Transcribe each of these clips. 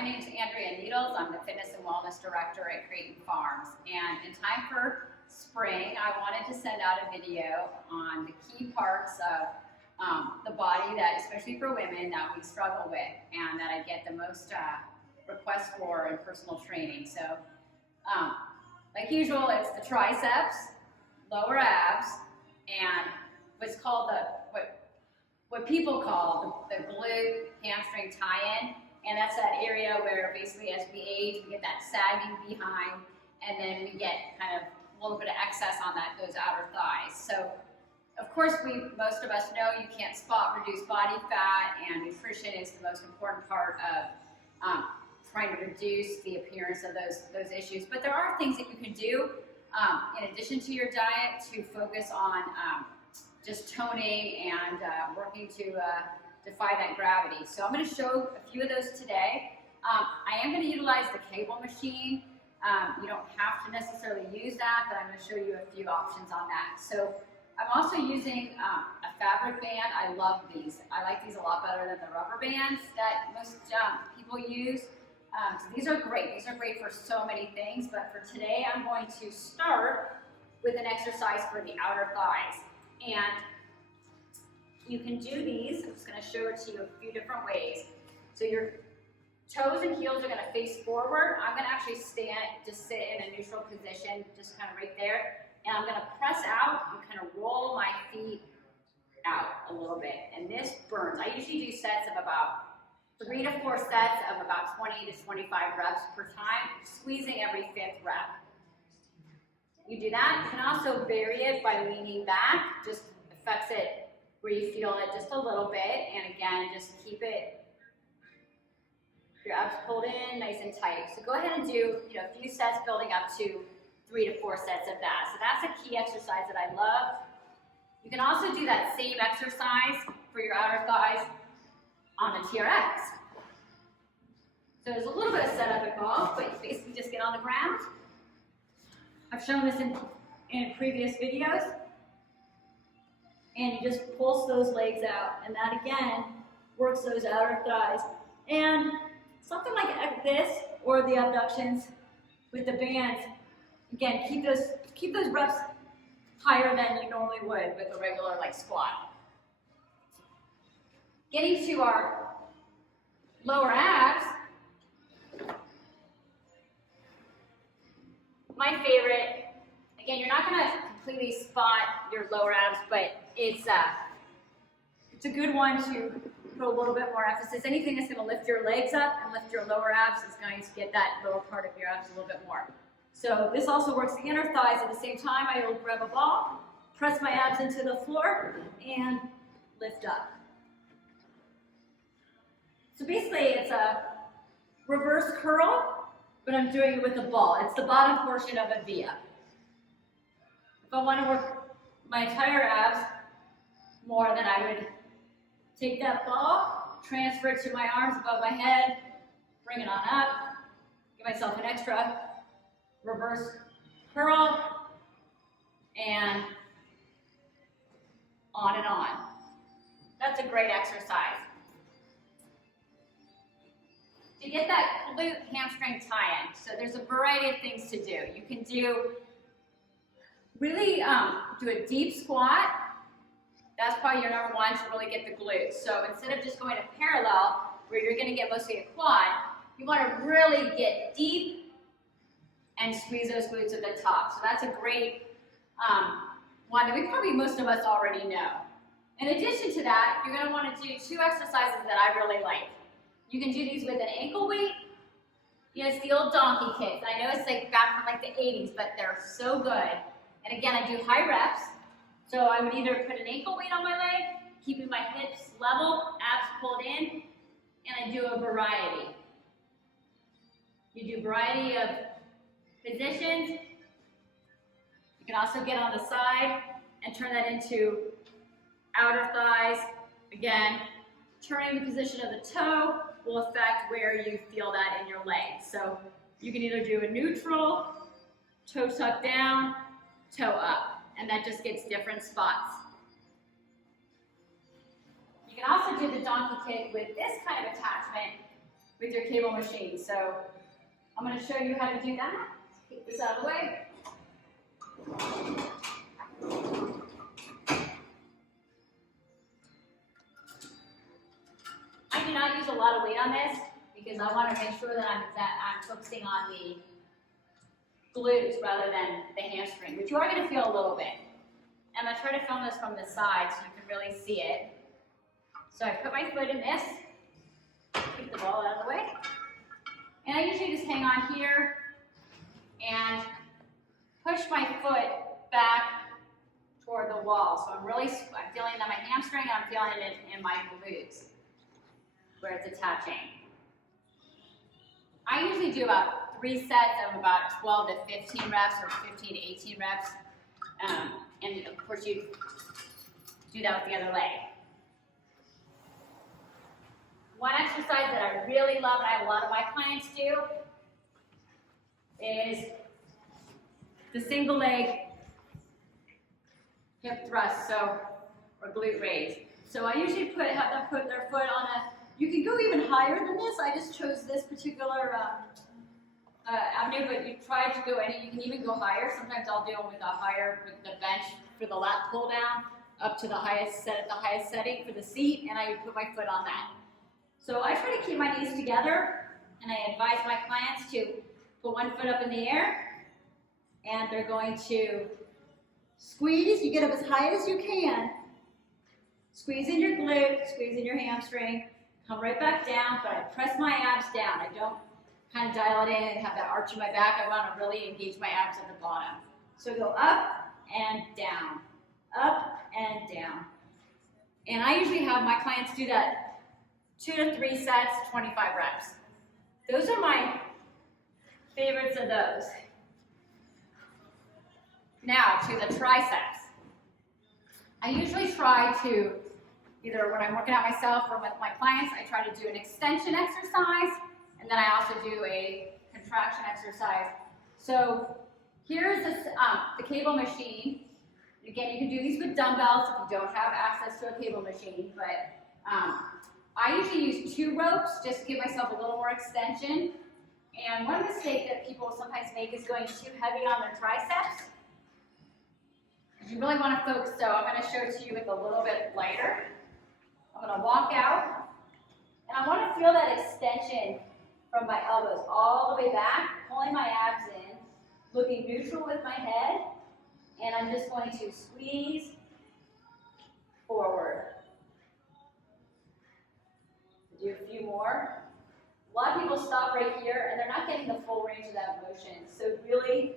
my name is Andrea Needles. I'm the Fitness and Wellness Director at Creighton Farms. And in time for spring, I wanted to send out a video on the key parts of the body that, especially for women, that we struggle with and that I get the most requests for in personal training. So, like usual, it's the triceps, lower abs, and what's called what people call the glute hamstring tie-in. And that's that area where basically as we age, we get that sagging behind, and then we get kind of a little bit of excess on those outer thighs. So, of course, most of us know you can't spot reduce body fat, and nutrition is the most important part of trying to reduce the appearance of those issues. But there are things that you can do in addition to your diet to focus on just toning and working to defy that gravity. So I'm going to show a few of those today. I am going to utilize the cable machine. You don't have to necessarily use that, but I'm going to show you a few options on that. So I'm also using a fabric band. I love these. I like these a lot better than the rubber bands that most people use. So these are great. These are great for so many things, but for today I'm going to start with an exercise for the outer thighs. And you can do these. I'm just going to show it to you a few different ways. So your toes and heels are going to face forward. I'm going to actually just sit in a neutral position, just kind of right there. And I'm going to press out and kind of roll my feet out a little bit. And this burns. I usually do sets of about 3 to 4 sets of about 20 to 25 reps per time, squeezing every 5th rep. You do that. You can also vary it by leaning back. Just affects it where you feel it just a little bit. And again, just keep your abs pulled in nice and tight. So go ahead and do a few sets building up to 3 to 4 sets of that. So that's a key exercise that I love. You can also do that same exercise for your outer thighs on the TRX. So there's a little bit of setup involved, but you basically just get on the ground. I've shown this in previous videos. And you just pulse those legs out, and that again works those outer thighs. And something like this, or the abductions with the bands, again, keep those reps higher than you normally would with a regular squat. Getting to our lower abs, my favorite. Again, you're not going to completely spot your lower abs, but it's a good one to put a little bit more emphasis. Anything that's going to lift your legs up and lift your lower abs is going to get that lower part of your abs a little bit more. So this also works the inner thighs at the same time. I will grab a ball, press my abs into the floor, and lift up. So basically it's a reverse curl, but I'm doing it with a ball. It's the bottom portion of a V-up. If I want to work my entire abs more, then I would take that ball, transfer it to my arms above my head, bring it on up, give myself an extra reverse curl, and on and on. That's a great exercise. To get that glute hamstring tie-in, so there's a variety of things to do. You can really do a deep squat. That's probably your number one to really get the glutes. So instead of just going to parallel, where you're going to get mostly a quad, you want to really get deep and squeeze those glutes at the top. So that's a great one that most of us already know. In addition to that, you're going to want to do 2 exercises that I really like. You can do these with an ankle weight. It's the old donkey kicks. I know it's back from the 80s, but they're so good. And again, I do high reps. So I would either put an ankle weight on my leg, keeping my hips level, abs pulled in, and I do a variety. You do a variety of positions. You can also get on the side and turn that into outer thighs. Again, turning the position of the toe will affect where you feel that in your leg. So you can either do a neutral, toe tuck down, toe up, and that just gets different spots. You can also do the donkey kick with this kind of attachment with your cable machine. So I'm going to show you how to do that. Take this out of the way. I do not use a lot of weight on this because I want to make sure that I'm focusing on the glutes rather than the hamstring, which you are going to feel a little bit. I'm going to try to film this from the side so you can really see it. So I put my foot in this, keep the ball out of the way, and I usually just hang on here and push my foot back toward the wall. So I'm feeling it in my hamstring and I'm feeling it in my glutes where it's attaching. I usually do about 3 sets of about 12 to 15 reps or 15 to 18 reps. And of course you do that with the other leg. One exercise that I really love and I have a lot of my clients do is the single leg hip thrust, or glute raise. So I usually have them put their foot on you can go even higher than this. I just chose this particular avenue, but you try to go any, you can even go higher. Sometimes I'll do them with the bench for the lat pull down up to the highest setting for the seat, and I put my foot on that. So I try to keep my knees together, and I advise my clients to put one foot up in the air, and they're going to squeeze. You get up as high as you can. Squeeze in your glute, squeeze in your hamstring, come right back down, but I press my abs down. I don't kind of dial it in and have that arch in my back. I want to really engage my abs at the bottom. So go up and down, up and down. And I usually have my clients do that 2 to 3 sets, 25 reps. Those are my favorites of those. Now to the triceps. I usually try to, either when I'm working out myself or with my clients, I try to do an extension exercise, and then I also do a contraction exercise. So here's the cable machine. Again, you can do these with dumbbells if you don't have access to a cable machine, but I usually use 2 ropes just to give myself a little more extension. And one mistake that people sometimes make is going too heavy on their triceps. You really want to focus, so I'm going to show it to you with a little bit lighter. I'm going to walk out, and I want to feel that extension from my elbows all the way back, pulling my abs in, looking neutral with my head, and I'm just going to squeeze forward. Do a few more. A lot of people stop right here, and they're not getting the full range of that motion. So really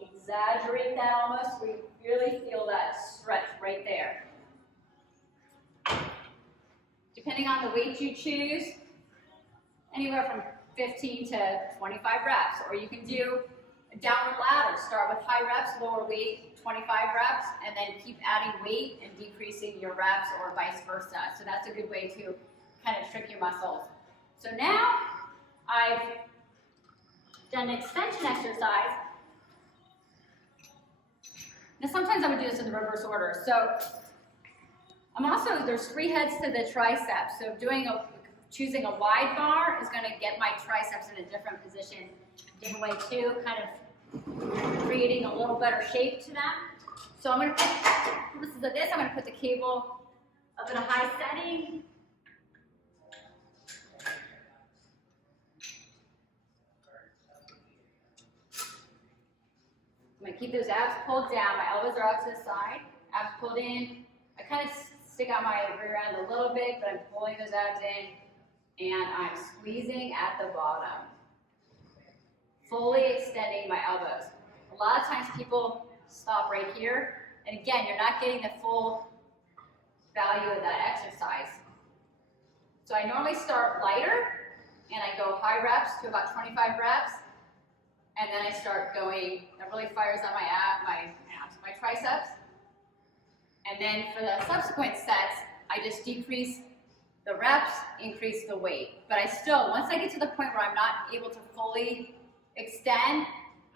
exaggerate that almost, where you really feel that stretch right there. Depending on the weight you choose, anywhere from 15 to 25 reps. Or you can do a downward ladder. Start with high reps, lower weight, 25 reps, and then keep adding weight and decreasing your reps, or vice versa. So that's a good way to kind of trick your muscles. So now I've done an extension exercise. Now sometimes I would do this in the reverse order. So there's 3 heads to the triceps. So choosing a wide bar is going to get my triceps in a different position, different way too, kind of creating a little better shape to them. So I'm going to put, for purposes of this, I'm going to put the cable up in a high setting. I'm going to keep those abs pulled down. My elbows are out to the side. Abs pulled in. I kind of stick out my rear end a little bit, but I'm pulling those abs in, and I'm squeezing at the bottom. Fully extending my elbows. A lot of times people stop right here, and again, you're not getting the full value of that exercise. So I normally start lighter, and I go high reps to about 25 reps, and then I start going, that really fires on my abs, my triceps. And then for the subsequent sets, I just decrease the reps, increase the weight. But I still, once I get to the point where I'm not able to fully extend,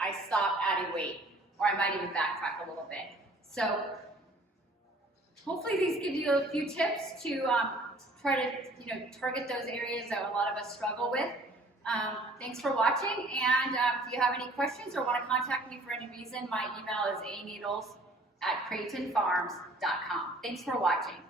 I stop adding weight, or I might even backtrack a little bit. So hopefully these give you a few tips to try to, target those areas that a lot of us struggle with. Thanks for watching, and if you have any questions or want to contact me for any reason, my email is aneedles@creightonfarms.com. Thanks for watching.